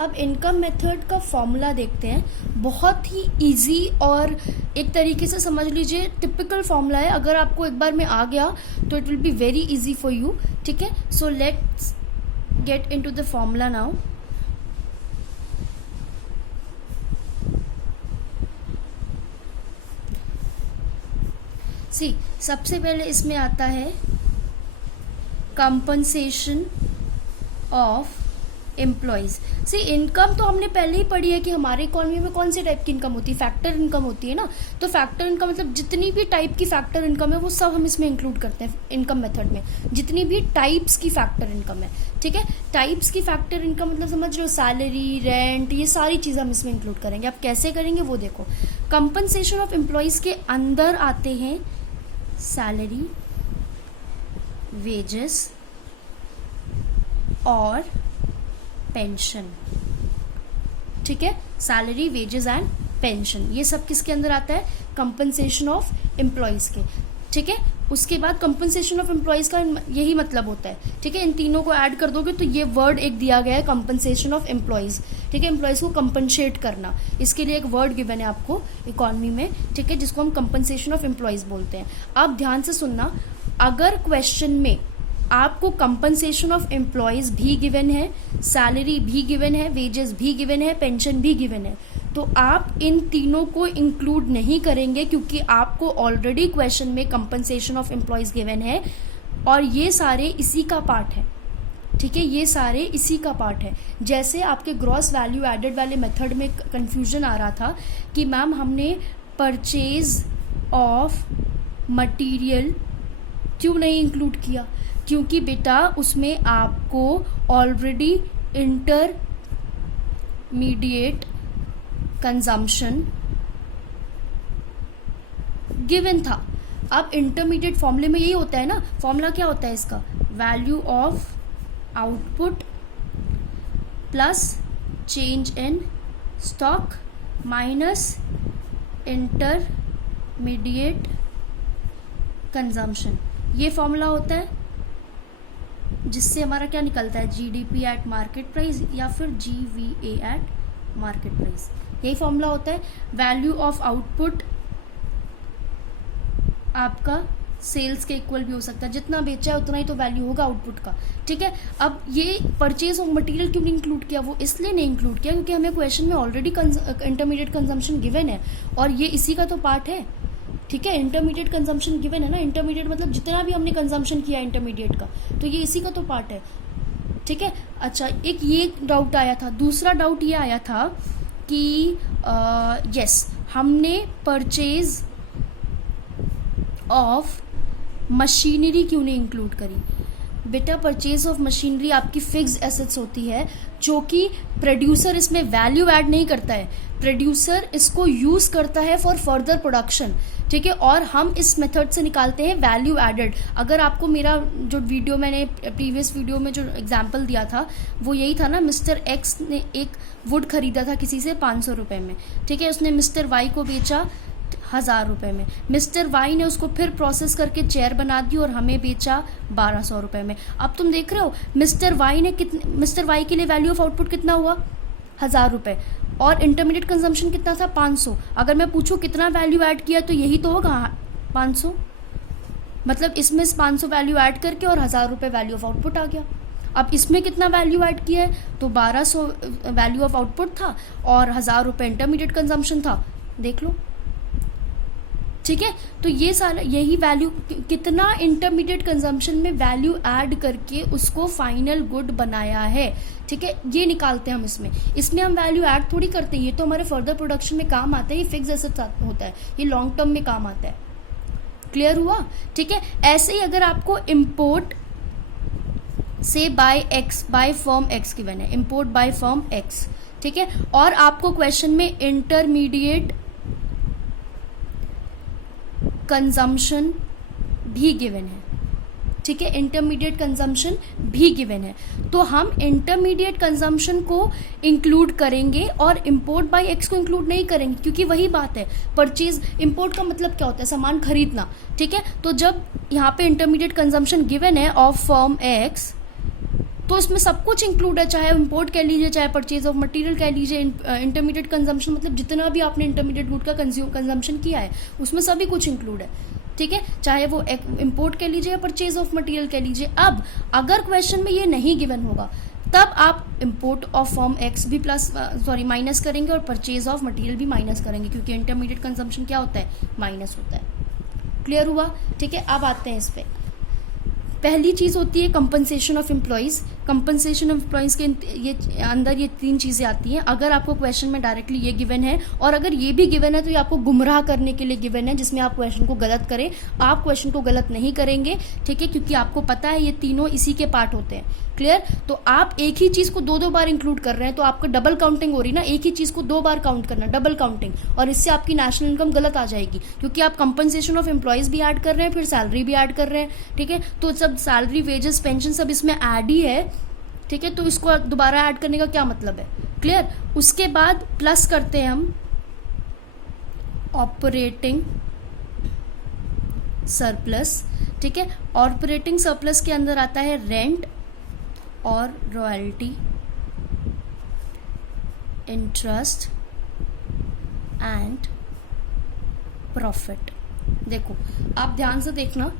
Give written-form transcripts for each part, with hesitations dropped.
अब income method का formula देखते हैं। बहुत ही इजी और एक तरीके से समझ लीजिए टिपिकल फॉर्मूला है। अगर आपको एक बार में आ गया तो it will be very easy for you. ठीक है, so let's get into the formula now. See, सबसे पहले इसमें आता है compensation of employees. See, income तो हमने पहले ही पढ़ी है कि हमारे इकोनॉमी में कौन से टाइप की इनकम होती है, फैक्टर इनकम होती है ना। तो फैक्टर इनकम मतलब जितनी भी टाइप की फैक्टर इनकम है वो सब हम इसमें इंक्लूड करते हैं इनकम मेथड में, जितनी भी टाइप्स की फैक्टर इनकम है। ठीक है, टाइप्स की फैक्टर इनकम मतलब समझ लो सैलरी, रेंट, ये सारी चीज़ें हम इसमें इंक्लूड करेंगे। आप कैसे करेंगे वो देखो। कंपनसेशन ऑफ एम्प्लॉयज़ के अंदर आते हैं सैलरी, वेजेस और पेंशन। ठीक है, सैलरी, वेजेस एंड पेंशन, ये सब किसके अंदर आता है, कंपनसेशन ऑफ एम्प्लॉयज़ के। ठीक है, उसके बाद कंपनसेशन ऑफ एम्प्लॉयज़ का यही मतलब होता है। ठीक है, इन तीनों को ऐड कर दोगे तो ये वर्ड एक दिया गया है कंपनसेशन ऑफ एम्प्लॉयज़। ठीक है, एम्प्लॉयज़ को कंपनसेट करना, इसके लिए एक वर्ड गिवन है आपको इकोनॉमी में। ठीक है, जिसको हम कंपनसेशन ऑफ एम्प्लॉयज़ बोलते हैं। आप ध्यान से सुनना, अगर क्वेश्चन में आपको कंपनसेशन ऑफ एम्प्लॉयज़ भी गिवन है, सैलरी भी गिवन है, वेजेस भी गिवन है, पेंशन भी गिवन है, तो आप इन तीनों को इंक्लूड नहीं करेंगे क्योंकि आपको ऑलरेडी क्वेश्चन में कंपनसेशन ऑफ एम्प्लॉयज़ गिवन है और ये सारे इसी का पार्ट है। ठीक है, ये सारे इसी का पार्ट है। जैसे आपके ग्रॉस वैल्यू एडेड वाले मेथड में कंफ्यूजन आ रहा था कि मैम हमने परचेज ऑफ मटीरियल क्यों नहीं इंक्लूड किया, क्योंकि बेटा उसमें आपको ऑलरेडी इंटरमीडिएट कंजम्पशन गिवन था। अब इंटरमीडिएट फॉर्मूले में यही होता है ना, फॉर्मूला क्या होता है इसका, value of output plus change in stock minus intermediate consumption, ये फॉर्मूला होता है जिससे हमारा क्या निकलता है, जीडीपी एट मार्केट प्राइस या फिर जीवीए एट मार्केट प्राइस, यही फॉर्मूला होता है। वैल्यू ऑफ आउटपुट आपका सेल्स के इक्वल भी हो सकता है, जितना बेचा है उतना ही तो वैल्यू होगा आउटपुट का। ठीक है, अब ये परचेज ऑफ मटेरियल क्यों नहीं इंक्लूड किया, वो इसलिए नहीं इंक्लूड किया क्योंकि हमें क्वेश्चन में ऑलरेडी इंटरमीडिएट कंजम्पशन गिवन है और ये इसी का तो पार्ट है। ठीक है, इंटरमीडिएट कंजम्पशन गिवन है ना, इंटरमीडिएट मतलब जितना भी हमने कंजम्पशन किया इंटरमीडिएट का, तो ये इसी का तो पार्ट है। ठीक है, अच्छा, एक ये डाउट आया था। दूसरा डाउट ये आया था कि यस हमने परचेज ऑफ मशीनरी क्यों नहीं इंक्लूड करी। बेटा परचेज ऑफ मशीनरी आपकी फिक्स्ड एसेट्स होती है जो कि प्रोड्यूसर इसमें वैल्यू ऐड नहीं करता है, प्रोड्यूसर इसको यूज़ करता है फॉर फर्दर प्रोडक्शन। ठीक है, और हम इस मेथड से निकालते हैं वैल्यू एडेड। अगर आपको मेरा जो वीडियो मैंने प्रीवियस वीडियो में जो एग्जांपल दिया था वो यही था ना, मिस्टर एक्स ने एक वुड खरीदा था किसी से 500 रुपये में। ठीक है, उसने मिस्टर वाई को बेचा 1000 रुपये में। मिस्टर वाई ने उसको फिर प्रोसेस करके चेयर बना दी और हमें बेचा 1200 रुपये में। अब तुम देख रहे हो मिस्टर वाई के लिए वैल्यू ऑफ आउटपुट कितना हुआ, 1000 रुपये, और इंटरमीडिएट कंजम्पशन कितना था, 500। अगर मैं पूछूं कितना वैल्यू ऐड किया तो यही तो होगा 500, मतलब इसमें 500 वैल्यू ऐड करके और 1000 रुपये वैल्यू ऑफ आउटपुट आ गया। अब इसमें कितना वैल्यू ऐड किया है, तो 1200 वैल्यू ऑफ आउटपुट था और 1000 रुपये इंटरमीडिएट कंजम्पशन था, देख लो। ठीक है, तो ये सारा यही वैल्यू, कितना इंटरमीडिएट कंजम्पशन में वैल्यू ऐड करके उसको फाइनल गुड बनाया है। ठीक है, ये निकालते हैं हम इसमें हम वैल्यू ऐड थोड़ी करते हैं, ये तो हमारे फर्दर प्रोडक्शन में काम आता है, ये फिक्स एसेट होता है, ये लॉन्ग टर्म में काम आता है। क्लियर हुआ। ठीक है, ऐसे ही अगर आपको इम्पोर्ट से by X, by firm X given है, इम्पोर्ट बाय फर्म एक्स। ठीक है, और आपको क्वेश्चन में इंटरमीडिएट कंजम्पशन भी गिवन है। ठीक है, इंटरमीडिएट कंजम्पशन भी गिवन है, तो हम इंटरमीडिएट कंजम्पशन को इंक्लूड करेंगे और इंपोर्ट बाय एक्स को इंक्लूड नहीं करेंगे, क्योंकि वही बात है, परचेज, इंपोर्ट का मतलब क्या होता है, सामान खरीदना। ठीक है, तो जब यहाँ पे इंटरमीडिएट कंजम्पशन गिवन है ऑफ फर्म एक्स, तो इसमें सब कुछ इंक्लूड है, चाहे इंपोर्ट कह लीजिए, चाहे परचेज ऑफ मटेरियल कह लीजिए, इंटरमीडिएट कंजम्पशन, मतलब जितना भी आपने इंटरमीडिएट गुड का कंजम्पशन किया है उसमें सभी कुछ इंक्लूड है, ठीक है, चाहे वो इंपोर्ट कह लीजिए या परचेज ऑफ मटेरियल कह लीजिए। अब अगर क्वेश्चन में ये नहीं गिवन होगा तब आप इंपोर्ट ऑफ फॉर्म एक्स भी माइनस करेंगे और परचेज ऑफ मटेरियल भी माइनस करेंगे, क्योंकि इंटरमीडिएट कंजम्पशन क्या होता है, माइनस होता है। क्लियर हुआ, ठीक है। अब आते हैं इस पे। पहली चीज़ होती है compensation of employees. Compensation of employees के ये अंदर ये 3 चीज़ें आती हैं। अगर आपको क्वेश्चन में डायरेक्टली ये गिवन है और अगर ये भी गिवन है तो ये आपको गुमराह करने के लिए गिवन है, जिसमें आप क्वेश्चन को गलत करें। आप क्वेश्चन को गलत नहीं करेंगे, ठीक है, क्योंकि आपको पता है ये तीनों इसी के पार्ट होते हैं। क्लियर। तो आप एक ही चीज़ को 2 बार इंक्लूड कर रहे हैं तो आपको डबल काउंटिंग हो रही ना, एक ही चीज़ को 2 बार काउंट करना, डबल काउंटिंग, और इससे आपकी नेशनल इनकम गलत आ जाएगी, क्योंकि आप कंपनसेशन ऑफ एम्प्लॉयज़ भी ऐड कर रहे हैं, फिर सैलरी भी ऐड कर रहे हैं, ठीक है। तो सब सैलरी, वेजेस, पेंशन सब इसमें ऐड ही है, ठीक है। तो इसको दोबारा ऐड करने का क्या मतलब है, क्लियर। उसके बाद प्लस करते हैं हम ऑपरेटिंग सरप्लस, ठीक है। ऑपरेटिंग सरप्लस के अंदर आता है रेंट और रॉयल्टी, इंटरेस्ट एंड प्रॉफिट। देखो आप ध्यान से देखना,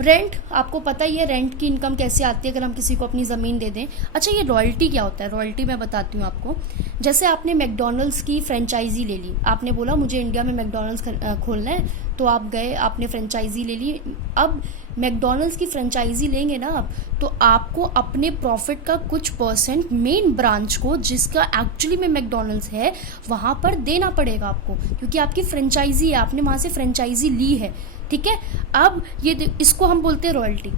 रेंट आपको पता ही है, रेंट की इनकम कैसे आती है अगर हम किसी को अपनी ज़मीन दे दें। अच्छा, ये रॉयल्टी क्या होता है? रॉयल्टी मैं बताती हूँ आपको। जैसे आपने मैकडॉनल्ड्स की फ्रेंचाइजी ले ली, आपने बोला मुझे इंडिया में मैकडॉनल्ड्स खोलना है, तो आप गए, आपने फ्रेंचाइजी ले ली। अब मैकडॉनल्ड्स की फ्रेंचाइजी लेंगे ना आप, तो आपको अपने प्रॉफिट का कुछ परसेंट मेन ब्रांच को, जिसका एक्चुअली में मैकडॉनल्ड्स है, वहाँ पर देना पड़ेगा आपको, क्योंकि आपकी फ्रेंचाइजी है, आपने वहाँ से फ्रेंचाइजी ली है, ठीक है। अब ये इसको हम बोलते हैं रॉयल्टी,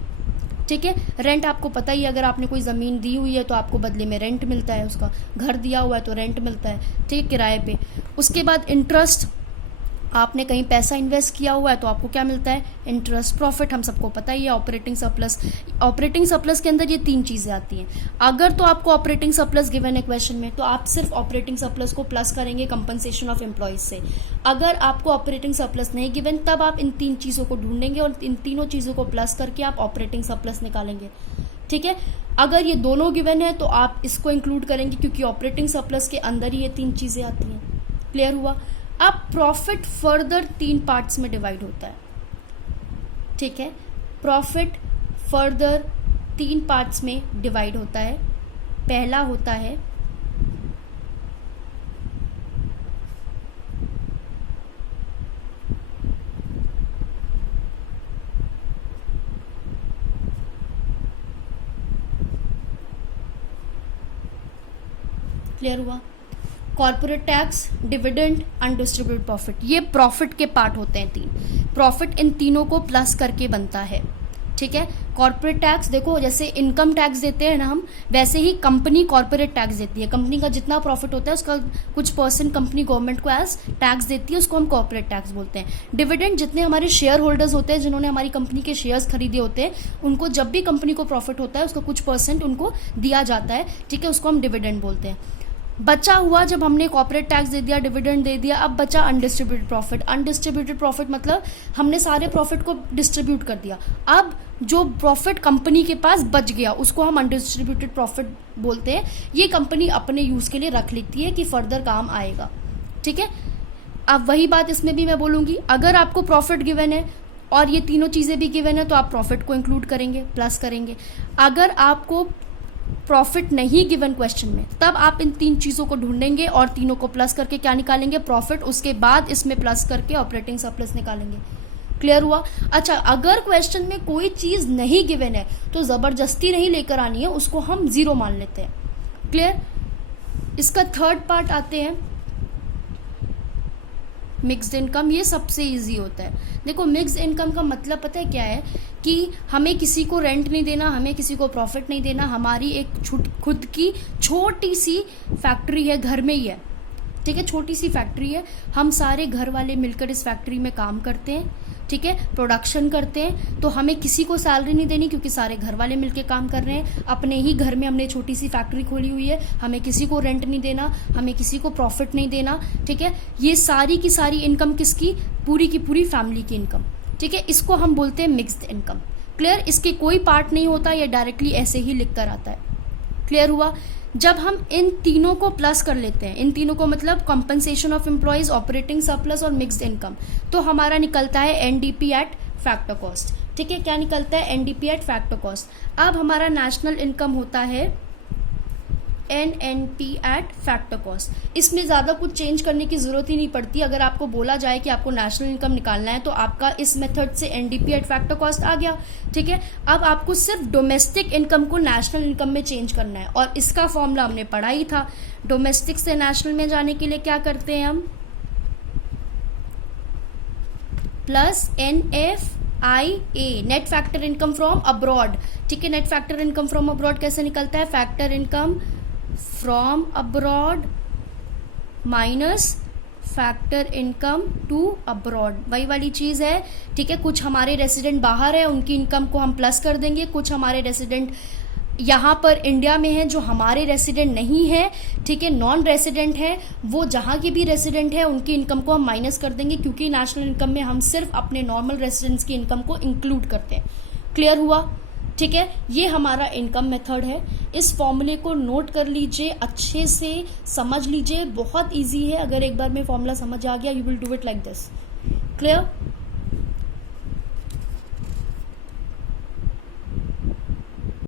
ठीक है। रेंट आपको पता ही है, अगर आपने कोई ज़मीन दी हुई है तो आपको बदले में रेंट मिलता है, उसका घर दिया हुआ है तो रेंट मिलता है, ठीक है, किराए पे। उसके बाद इंटरेस्ट, आपने कहीं पैसा इन्वेस्ट किया हुआ है तो आपको क्या मिलता है, इंटरेस्ट। प्रॉफिट हम सबको पता ही है, ऑपरेटिंग सरप्लस। ऑपरेटिंग सरप्लस के अंदर ये 3 चीज़ें आती हैं। अगर तो आपको ऑपरेटिंग सरप्लस गिवन है क्वेश्चन में, तो आप सिर्फ ऑपरेटिंग सरप्लस को प्लस करेंगे कंपनसेशन ऑफ एम्प्लॉयज़ से। अगर आपको ऑपरेटिंग सरप्लस नहीं गिवन, तब आप इन 3 चीज़ों को ढूंढेंगे और इन तीनों चीज़ों को प्लस करके आप ऑपरेटिंग सरप्लस निकालेंगे, ठीक है। अगर ये दोनों गिवन है तो आप इसको इंक्लूड करेंगे, क्योंकि ऑपरेटिंग सरप्लस के अंदर ही ये 3 चीज़ें आती हैं। क्लियर हुआ। अब प्रॉफिट फर्दर 3 पार्ट्स में डिवाइड होता है, ठीक है। प्रॉफिट फर्दर 3 पार्ट्स में डिवाइड होता है। पहला होता है क्लियर हुआ, corporate tax, dividend, undistributed profit. ये प्रॉफिट के पार्ट होते हैं 3। प्रॉफिट इन तीनों को प्लस करके बनता है, ठीक है। कॉर्पोरेट टैक्स, देखो जैसे इनकम टैक्स देते हैं ना हम, वैसे ही कंपनी कॉर्पोरेट टैक्स देती है। कंपनी का जितना प्रॉफिट होता है उसका कुछ परसेंट कंपनी गवर्नमेंट को एज टैक्स देती है, उसको हम कॉर्पोरेट टैक्स बोलते हैं। डिविडेंड, जितने हमारे शेयर होल्डर्स होते हैं, जिन्होंने हमारी कंपनी के शेयर्स खरीदे होते हैं, उनको जब भी कंपनी को प्रॉफिट होता है उसका कुछ परसेंट उनको दिया जाता है, ठीक है, उसको हम डिविडेंड बोलते हैं। बचा हुआ, जब हमने कॉर्पोरेट टैक्स दे दिया, डिविडेंड दे दिया, अब बचा अनडिस्ट्रीब्यूटेड प्रॉफिट। अनडिस्ट्रीब्यूटेड प्रॉफिट मतलब हमने सारे प्रॉफिट को डिस्ट्रीब्यूट कर दिया। अब जो प्रॉफिट कंपनी के पास बच गया उसको हम अनडिस्ट्रीब्यूटेड प्रॉफिट बोलते हैं। ये कंपनी अपने यूज़ के लिए रख लेती है कि फर्दर काम आएगा, ठीक है। अब वही बात इसमें भी मैं बोलूँगी, अगर आपको प्रॉफिट गिवन है और ये तीनों चीज़ें भी गिवन है तो आप प्रॉफिट को इंक्लूड करेंगे, प्लस करेंगे। अगर आपको प्रॉफिट नहीं गिवन क्वेश्चन में, तब आप इन 3 चीज़ों को ढूंढेंगे और तीनों को प्लस करके क्या निकालेंगे, प्रॉफिट। उसके बाद इसमें प्लस करके ऑपरेटिंग सरप्लस निकालेंगे। क्लियर हुआ। अच्छा, अगर क्वेश्चन में कोई चीज़ नहीं गिवन है तो ज़बरदस्ती नहीं लेकर आनी है, उसको हम 0 मान लेते हैं। क्लियर। इसका थर्ड पार्ट आते हैं मिक्स्ड इनकम। ये सबसे इजी होता है। देखो मिक्स्ड इनकम का मतलब पता है क्या है, कि हमें किसी को रेंट नहीं देना, हमें किसी को प्रॉफिट नहीं देना, हमारी एक खुद की छोटी सी फैक्ट्री है, घर में ही है, ठीक है, छोटी सी फैक्ट्री है। हम सारे घर वाले मिलकर इस फैक्ट्री में काम करते हैं, ठीक है, प्रोडक्शन करते हैं। तो हमें किसी को सैलरी नहीं देनी, क्योंकि सारे घर वाले मिलकर काम कर रहे हैं। अपने ही घर में हमने छोटी सी फैक्ट्री खोली हुई है, हमें किसी को रेंट नहीं देना, हमें किसी को प्रॉफिट नहीं देना, ठीक है। ये सारी की सारी इनकम किसकी, पूरी की पूरी फैमिली की इनकम, ठीक है। इसको हम बोलते हैं मिक्स्ड इनकम। क्लियर। इसके कोई पार्ट नहीं होता, ये डायरेक्टली ऐसे ही लिख कर आता है। क्लियर हुआ? जब हम इन तीनों को प्लस कर लेते हैं, इन तीनों को मतलब compensation of employees, operating surplus और मिक्स्ड इनकम, तो हमारा निकलता है एनडीपी एट फैक्टर कॉस्ट। ठीक है, क्या निकलता है? NDP at factor cost. अब हमारा नेशनल इनकम होता है एनएनपी एट फैक्टर कॉस्ट। इसमें ज़्यादा कुछ चेंज करने की ज़रूरत ही नहीं पड़ती। अगर आपको बोला जाए कि आपको नेशनल इनकम निकालना है तो आपका इस मेथड से एनडीपी एट फैक्टर कॉस्ट आ गया। ठीक है, अब आपको सिर्फ डोमेस्टिक इनकम को नेशनल इनकम में चेंज करना है और इसका फॉर्मूला हमने पढ़ा ही था। डोमेस्टिक से नेशनल में जाने के लिए क्या करते हैं हम? Plus NFIA, net factor income from abroad. ठीक है, net factor income from abroad कैसे निकलता है? Factor income from abroad minus factor income to abroad, वही वाली चीज है। ठीक है, कुछ हमारे रेसिडेंट बाहर है, उनकी इनकम को हम प्लस कर देंगे। कुछ हमारे रेसिडेंट यहाँ पर इंडिया में है जो हमारे रेसिडेंट नहीं है, ठीक है, नॉन रेसिडेंट है, वो जहाँ की भी रेसिडेंट है उनकी इनकम को हम माइनस कर देंगे, क्योंकि नेशनल इनकम में हम सिर्फ अपने नॉर्मल रेसिडेंट्स की इनकम को इंक्लूड करते हैं। क्लियर हुआ? ठीक है, ये हमारा इनकम मेथड है। इस फॉर्मूले को नोट कर लीजिए, अच्छे से समझ लीजिए, बहुत इजी है। अगर एक बार में फॉर्मूला समझ आ गया, you will do it like this. Clear?